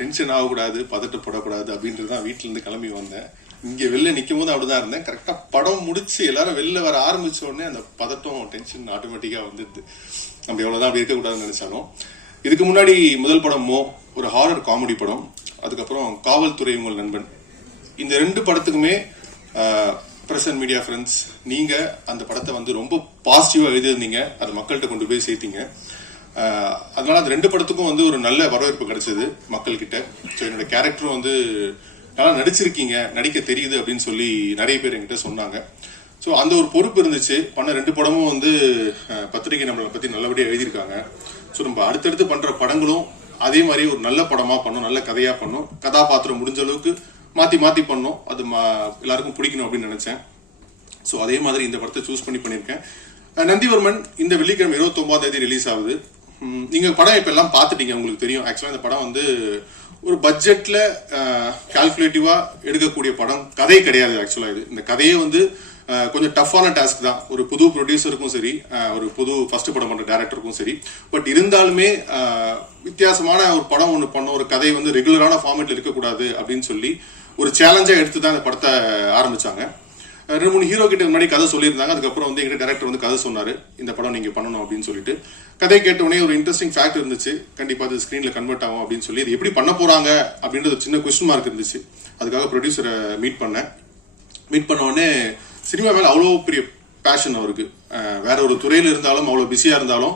Tension ஆகக்கூடாது, பதட்டப்படக்கூடாது அப்படின்றது தான் வீட்டுல இருந்து கிளம்பி வந்தேன். இங்க வெளில நிற்கும் போது அப்படிதான் இருந்தேன். கரெக்டா படம் முடிச்சு எல்லாரும் வெளில வர ஆரம்பிச்ச உடனே அந்த பதட்டம், டென்ஷன் ஆட்டோமேட்டிக்கா வந்துடுது. நம்ம எவ்வளவுதான் அப்படி இருக்கக்கூடாதுன்னு நினைச்சாலும். இதுக்கு முன்னாடி முதல் படம் ஒரு ஹாரர் காமெடி படம், அதுக்கப்புறம் காவல்துறை உங்கள் நண்பன். இந்த 2 படத்துக்குமே பிரசன்ட் மீடியா ஃப்ரெண்ட்ஸ் நீங்க அந்த படத்தை ரொம்ப பாசிட்டிவா எழுதியிருந்தீங்க, அதை மக்கள்கிட்ட கொண்டு போய் சேர்த்தீங்க. அதனால அந்த 2 படத்துக்கும் ஒரு நல்ல வரவேற்பு கிடைச்சது மக்கள் கிட்ட. ஸோ என்னோட கேரக்டரும் நல்லா நடிச்சிருக்கீங்க, நடிக்க தெரியுது அப்படின்னு சொல்லி நிறைய பேர் என்கிட்ட சொன்னாங்க. ஸோ அந்த ஒரு பொறுப்பு இருந்துச்சு. பண்ண 2 படமும் பத்திரிகை நம்மளை பத்தி நல்லபடியாக எழுதியிருக்காங்க. ஸோ நம்ம அடுத்தடுத்து பண்ற படங்களும் அதே மாதிரி ஒரு நல்ல படமா பண்ணும், நல்ல கதையா பண்ணும், கதாபாத்திரம் முடிஞ்ச அளவுக்கு மாத்தி மாத்தி பண்ணும், அது எல்லாருக்கும் பிடிக்கணும் அப்படின்னு நினைச்சேன். ஸோ அதே மாதிரி இந்த படத்தை சூஸ் பண்ணியிருக்கேன். நந்திவர்மன் இந்த வெள்ளிக்கிழமை 29ஆம் தேதி ரிலீஸ் ஆகுது. நீங்க படம் இப்ப எல்லாம் பாத்துட்டீங்க, உங்களுக்கு தெரியும். ஆக்சுவலா இந்த படம் ஒரு பட்ஜெட்ல கால்குலேட்டிவா எடுக்கக்கூடிய படம், கதை கிடையாது. ஆக்சுவலா இந்த கதையே கொஞ்சம் டஃப்பான டாஸ்க் தான். ஒரு புது ப்ரொடியூசருக்கும் சரி, ஒரு புது ஃபர்ஸ்ட் படம் பண்ற டைரக்டருக்கும் சரி. பட் இருந்தாலுமே வித்தியாசமான ஒரு படம் ஒன்று பண்ண, ஒரு கதை ரெகுலரான ஃபார்மேட்ல இருக்கக்கூடாது அப்படின்னு சொல்லி ஒரு சேலஞ்சா எடுத்து தான் இந்த படத்தை ஆரம்பிச்சாங்க. 2-3 ஹீரோ கிட்ட முன்னாடி கதை சொல்லியிருந்தாங்க. அதுக்கப்புறம் எங்கிட்ட டைரக்டர் கதை சொன்னாரு, இந்த படம் நீங்க பண்ணணும் அப்படின்னு சொல்லிட்டு. கதை கேட்ட உடனே ஒரு இன்ட்ரெஸ்டிங் ஃபேக்ட் இருந்துச்சு, கண்டிப்பா அது ஸ்கிரீன்ல கன்வெர்ட் ஆகும் அப்படின்னு சொல்லி. இது எப்படி பண்ண போறாங்க அப்படின்றது சின்ன கொஸ்டின் மார்க் இருந்துச்சு. அதுக்காக ப்ரொடியூசரை மீட் பண்ண உடனே சினிமா மேல அவ்வளோ பெரிய பேஷன் அவருக்கு. வேற ஒரு துறையில இருந்தாலும், அவ்வளவு பிஸியா இருந்தாலும்,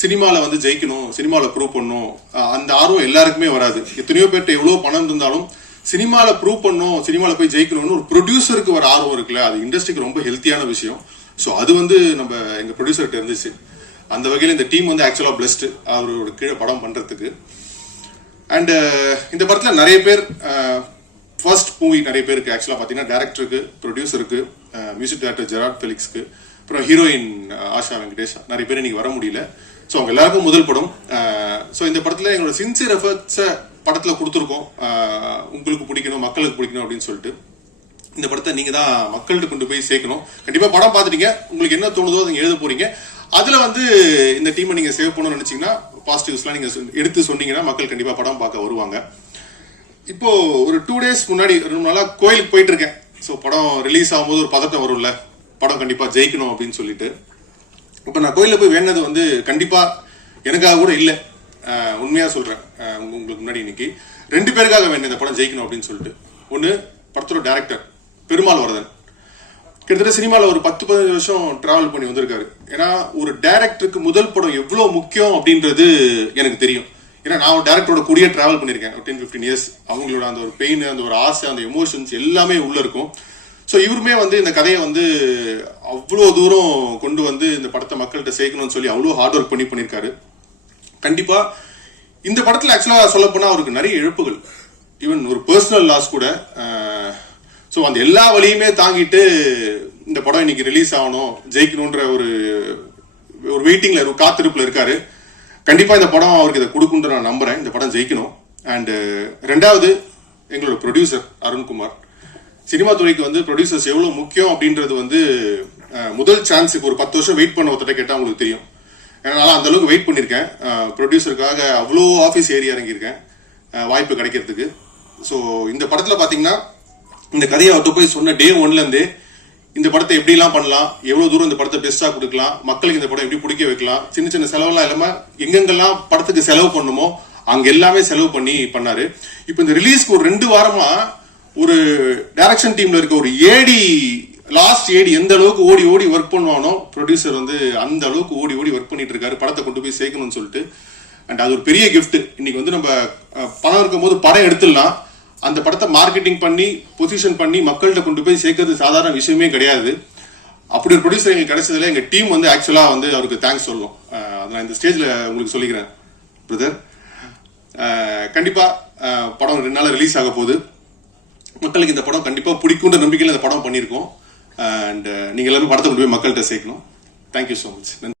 சினிமால ஜெயிக்கணும், சினிமால ப்ரூவ் பண்ணணும், அந்த ஆர்வம் எல்லாருக்குமே வராது. எத்தனையோ பேர்ட்ட எவ்வளவு பணம் இருந்தாலும் சினிமால ப்ரூவ் பண்ணும், சினிமால போய் ஜெயிக்கணும்னு ஒரு ப்ரொடியூசருக்கு வர ஆர்வம் இருக்குல்ல, அது இண்டஸ்ட்ரிக்கு ரொம்ப ஹெல்த்தியான விஷயம். ஸோ அது நம்ம எங்க ப்ரொடியூசர்கிட்ட இருந்துச்சு. அந்த வகையில் இந்த டீம் ஆக்சுவலா பிளஸ்ட் அவரோட கீழே படம் பண்றதுக்கு. அண்ட் இந்த படத்துல நிறைய பேர் ஃபர்ஸ்ட் மூவி நிறைய பேருக்கு ஆக்சுவலா பாத்தீங்கன்னா டைரக்டருக்கு, ப்ரொடியூசருக்கு, மியூசிக் டைரக்டர் ஜெராட் ஃபெலிக்ஸ்க்கு, அப்புறம் ஹீரோயின் ஆஷா வெங்கடேஷ், நிறைய பேர் இன்னைக்கு வர முடியல. ஸோ அவங்க எல்லாருக்கும் முதல் படம். ஸோ இந்த படத்துல எங்களோட சின்சியர் எஃபர்ட்ஸை படத்துல கொடுத்துருக்கோம். உங்களுக்கு பிடிக்கணும், மக்களுக்கு பிடிக்கணும் அப்படின்னு சொல்லிட்டு இந்த படத்தை நீங்க தான் மக்கள்கிட்ட கொண்டு போய் சேர்க்கணும். கண்டிப்பா படம் பார்த்துட்டீங்க, உங்களுக்கு என்ன தோணுதோ நீங்க எழுத போறீங்க. அதுல இந்த டீமை நீங்க சேவ் பண்ணணும்னு நினைச்சீங்கன்னா, பாசிட்டிவ்ஸ்லாம் நீங்க எடுத்து சொன்னீங்கன்னா மக்கள் கண்டிப்பா படம் பார்க்க வருவாங்க. இப்போ ஒரு 2 days முன்னாடி 2 நாளா கோயிலுக்கு போயிட்டு இருக்கேன். ஸோ படம் ரிலீஸ் ஆகும்போது ஒரு பதட்டம் வரும்ல, படம் கண்டிப்பா ஜெயிக்கணும் அப்படின்னு சொல்லிட்டு. இப்ப நான் கோயில போய் வேணது கண்டிப்பா எனக்காக கூட இல்லை, உண்மையா சொல்றேன். உங்களுக்கு முன்னாடி இன்னைக்கு 2 பேருக்காக வேணும் இந்த படம் ஜெயிக்கணும் அப்படின்னு சொல்லிட்டு. ஒன்னு, படத்தோட டைரக்டர் பெருமாள் வரதன். கிட்டத்தட்ட சினிமால ஒரு 10-15 வருஷம் டிராவல் பண்ணி வந்திருக்காரு. ஏன்னா ஒரு டைரக்டருக்கு முதல் படம் எவ்வளவு முக்கியம் அப்படின்றது எனக்கு தெரியும். ஏன்னா நான் டைரக்டரோட கூடிய டிராவல் பண்ணிருக்கேன் 10-15 இயர்ஸ். அவங்களோட அந்த ஒரு பெயின், அந்த ஒரு ஆசை, அந்த எமோஷன்ஸ் எல்லாமே உள்ள இருக்கும். ஸோ இவருமே இந்த கதையை அவ்வளோ தூரம் கொண்டு இந்த படத்தை மக்கள்கிட்ட சேர்க்கணும்னு சொல்லி அவ்வளோ ஹார்ட் ஒர்க் பண்ணியிருக்காரு. கண்டிப்பா இந்த படத்துல ஆக்சுவலா சொல்ல போனா அவருக்கு நிறைய இழப்புகள், ஈவன் ஒரு பர்சனல் லாஸ் கூட. ஸோ அந்த எல்லா வழியுமே தாங்கிட்டு இந்த படம் இன்னைக்கு ரிலீஸ் ஆகணும், ஜெயிக்கணும்ன்ற ஒரு வெயிட்டிங்ல, ஒரு காத்திருப்புல இருக்காரு. கண்டிப்பா இந்த படம் அவருக்கு இதை கொடுக்குன்ற நான் நம்புறேன். இந்த படம் ஜெயிக்கணும். அண்ட் 2வது எங்களோட ப்ரொடியூசர் அருண்குமார். சினிமா துறைக்கு ப்ரொடியூசர்ஸ் எவ்வளவு முக்கியம் அப்படின்றது முதல் சான்ஸுக்கு ஒரு 10 வருஷம் வெயிட் பண்ண ஒருத்தட்ட கேட்டா உங்களுக்கு தெரியும். ஏன்னா அந்த அளவுக்கு வெயிட் பண்ணிருக்கேன். ப்ரொடியூசருக்காக அவ்வளோ ஆஃபீஸ் ஏறி இறங்கியிருக்கேன் வாய்ப்பு கிடைக்கிறதுக்கு. ஸோ இந்த படத்துல பாத்தீங்கன்னா இந்த கதையை அவர்கிட்ட போய் சொன்ன டே 1ல இருந்தே இந்த படத்தை எப்படிலாம் பண்ணலாம், எவ்வளவு தூரம் இந்த படத்தை பெஸ்டா கொடுக்கலாம், மக்களுக்கு இந்த படம் எப்படி பிடிக்க வைக்கலாம், சின்ன சின்ன செலவெல்லாம் இல்லாம எங்கெங்கெல்லாம் படத்துக்கு செலவு பண்ணுமோ அங்க எல்லாமே செலவு பண்ணாரு. இப்ப இந்த ரிலீஸ்க்கு ஒரு 2 வாரமா ஒரு டைரக்ஷன் டீம்ல இருக்க ஒரு ஏடி, லாஸ்ட் ஏடி எந்த அளவுக்கு ஓடி ஓடி ஒர்க் பண்ணுவானோ, ப்ரொடியூசர் அந்த அளவுக்கு ஓடி ஓடி ஒர்க் பண்ணிட்டு இருக்காரு படத்தை கொண்டு போய் சேர்க்கணும்னு சொல்லிட்டு. அண்ட் அது ஒரு பெரிய கிஃப்ட். இன்னைக்கு நம்ம பணம் இருக்கும் போது படம் எடுத்துடலாம், அந்த படத்தை மார்க்கெட்டிங் பண்ணி பொசிஷன் பண்ணி மக்கள்கிட்ட கொண்டு போய் சேர்க்கறது சாதாரண விஷயமே கிடையாது. அப்படி ஒரு ப்ரொடியூசர் எங்களுக்கு கிடைச்சதுல எங்க டீம் ஆக்சுவலா அவருக்கு தேங்க்ஸ் சொல்லணும். அதை நான் இந்த ஸ்டேஜ்ல உங்களுக்கு சொல்லிக்கிறேன் பிரதர். கண்டிப்பா படம் 2 நாள் ரிலீஸ் ஆக போகுது. மக்களுக்கு இந்த படம் கண்டிப்பா பிடிக்கும்ன்ற நம்பிக்கையில இந்த படம் பண்ணியிருக்கோம். அண்ட் நீங்க எல்லாரும் படத்தை கொண்டு போய் மக்கள்கிட்ட சேர்க்கணும். Thank you so much.